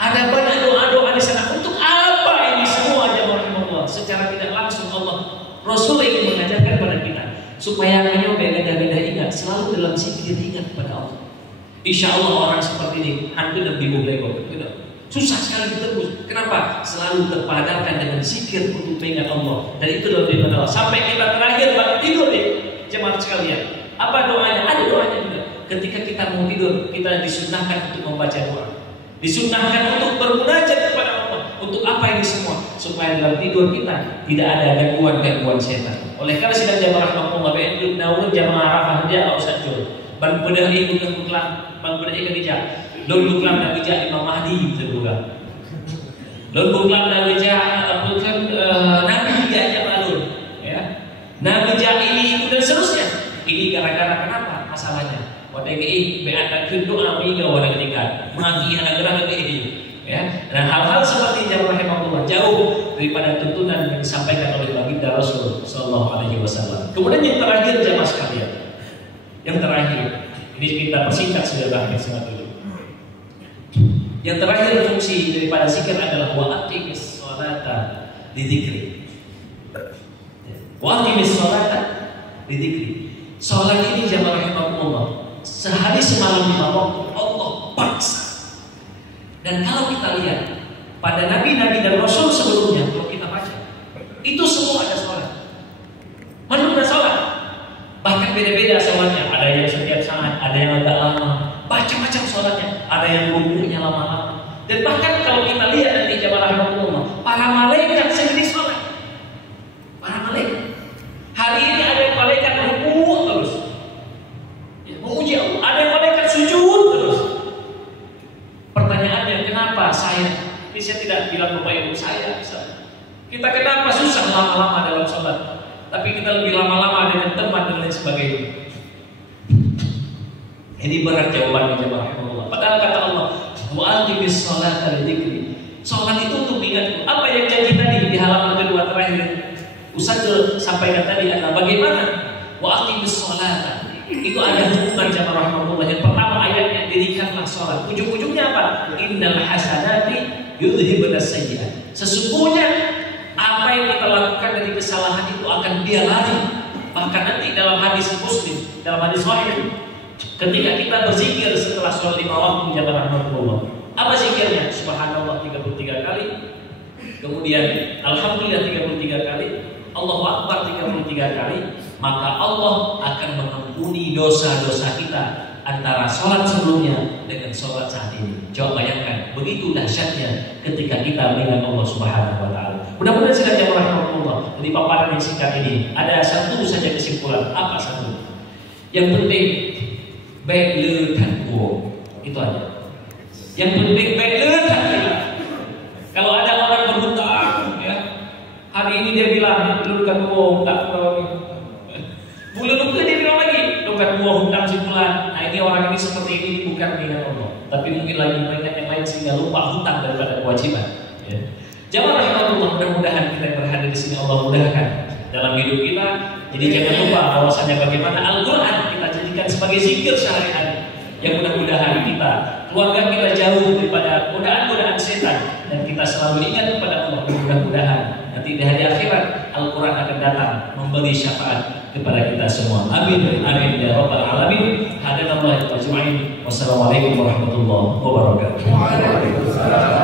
Ada banyak doa-doa di sana. Untuk apa ini semua jamaah rahimahullah? Secara tidak langsung Allah Rasul ingin mengajarkan kepada kita supaya hanya beda-beda ingat, selalu dalam zikir ingat kepada Allah. Insya Allah orang seperti ini hampir dan bingung lego. Susah sekali ditebus. Kenapa? Selalu terpadatkan dengan zikir untuk mengingat Allah. Dan itu lebih benar. Sampai kita terakhir bangun tidur nih, jemaat sekalian. Apa doanya? Ada doanya juga. Ketika kita mau tidur, kita disunnahkan untuk membaca doa. Disunnahkan untuk bermunajat kepada Allah. Untuk apa ini semua? Supaya dalam tidur kita tidak ada gangguan-gangguan setan. Oleh karena sidang jamaah rahmatullah ba'du naun jamaah arafah dia usah jul. Ban bedah ibu kemudian ban bedah ikan dijak. Lon buklam dan bijak Imam Mahdi juga. Lon buklam dan bijak bukan Nabi dia malun, ya. Nabi bijak ini itu dan seterusnya. Ini gara-gara kenapa masalahnya? Wadai beakan doa miga wadah ketika magi anak gerah ini, ya. Dan hal-hal seperti jamaah rahimahullah jauh daripada tuntunan yang disampaikan oleh baginda Rasul sallallahu alaihi wasallam. Kemudian yang terakhir jamaah sekalian. Yang terakhir, ini kita persingkat sudah berakhir sangat dulu. Yang terakhir fungsi daripada zikir adalah wa aqimis sholata lidzikri. Wa aqimis sholata lidzikri. Salat ini jamaah rahimahullah sehari semalam 5 waktu Allah paksa. Dan kalau kita lihat pada nabi-nabi dan rasul sebelumnya, kalau kita baca itu semua ada sholat. Mana ada sholat? Bahkan beda-beda sholatnya. Ada yang setiap saat, ada yang agak lama. Macam-macam sholatnya. Ada yang rukunya lama-lama. Dan bahkan kalau kita lihat nanti jamaah rahimahullah, para malaikat sendiri sholat. Para malaikat. Hari ini ada yang malaikat ruku terus, ya, memuji Allah. Ada yang malaikat sujud terus. Pertanyaannya, kenapa saya tidak bilang Bapak Ibu saya bisa. Kita kenapa susah lama-lama dalam sholat, tapi kita lebih lama-lama dengan teman dan lain sebagainya. Ini berat jawabannya jemaah Allah. Padahal kata Allah, wa aqimis sholata lidzikri. Sholat itu untuk ingat. Apa yang janji tadi di halaman kedua terakhir Ustaz sampaikan tadi adalah bagaimana wa aqimis sholata. Itu ada hubungan jemaah Allah. Yang pertama ayatnya dirikanlah sholat. Ujung-ujungnya apa? Innal hasanati yudhibunas sayyi'at. Sesungguhnya apa yang kita lakukan dari kesalahan itu akan dia lari. Bahkan nanti dalam hadis Muslim, dalam hadis Sahih, ketika kita berzikir setelah sholat 5 waktu jamaah rahmatullah, apa zikirnya? Subhanallah 33 kali, kemudian Alhamdulillah 33 kali, Allahu Akbar 33 kali, maka Allah akan mengampuni dosa-dosa kita antara sholat sebelumnya dengan sholat saat ini. Coba bayangkan, begitu dahsyatnya ketika kita mengingat Allah Subhanahu wa Ta'ala. Mudah-mudahan sekalian jamaah rahmatullah, dari paparan yang singkat ini ada satu saja kesimpulan. Apa satu? Yang penting baik letan kuo, itu aja. Yang penting baik letan kita. Kalau ada orang berhutang, ya, hari ini dia bilang letan kuo tak tahu. Bulan depan dia bilang lagi letan kuo hutang sebulan. Nah ini orang ini seperti ini bukan dengan Allah, tapi mungkin lagi mengingat yang lain sehingga lupa hutang daripada kewajiban. Ya. Jamaah rahmatullah, mudah-mudahan kita yang berhadir di sini Allah mudahkan dalam hidup kita. Jadi jangan lupa bahwasanya bagaimana Al-Quran kita jadikan sebagai zikir sehari-hari. Yang mudah-mudahan kita, keluarga kita jauh daripada godaan-godaan setan dan kita selalu ingat kepada Allah. Mudah-mudahan nanti di hari akhirat Al-Quran akan datang memberi syafaat kepada kita semua. Amin, amin ya rabbal alamin. Hadanallahu ajma'in. Wassalamualaikum warahmatullahi wabarakatuh. Waalaikumsalam.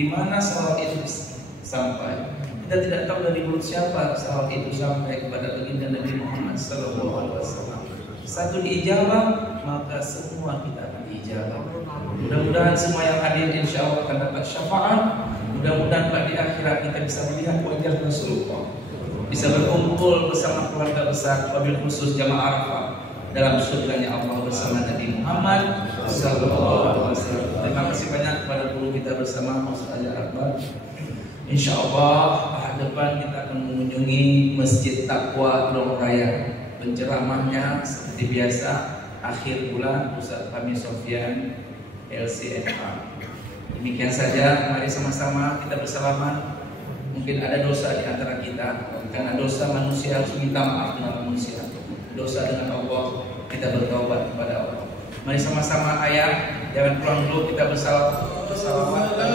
di mana salawat itu sampai. Kita tidak tahu dari mulut siapa salawat itu sampai kepada baginda Nabi Muhammad SAW. Satu diijabah, maka semua kita akan diijabah. Mudah-mudahan semua yang hadir insya Allah akan dapat syafaat. Mudah-mudahan pada di akhirat kita bisa melihat wajah Rasulullah. bisa berkumpul bersama keluarga besar, wabil khusus jamaah Arafah dalam surganya Allah bersama Nabi Muhammad sallallahu alaihi wasallam. Terima kasih banyak kepada guru kita bersama Ustaz Ajar Akbar. Insyaallah ahad depan kita akan mengunjungi Masjid Taqwa Long Raya. Penceramahnya seperti biasa akhir bulan Ustaz Fahmi Sofyan LCNA. Demikian saja, mari sama-sama kita bersalaman. Mungkin ada dosa di antara kita, karena dosa manusia harus minta maaf dengan manusia. Dosa dengan Allah, kita bertaubat kepada Allah. Mari sama-sama ayah, jangan pulang dulu, kita bersalawat dan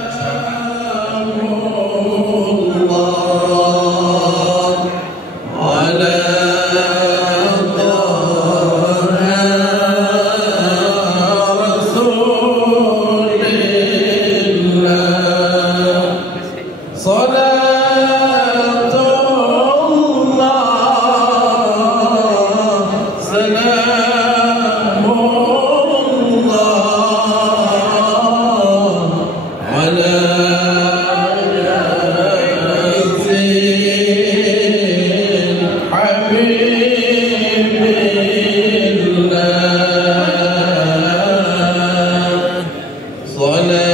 صلاة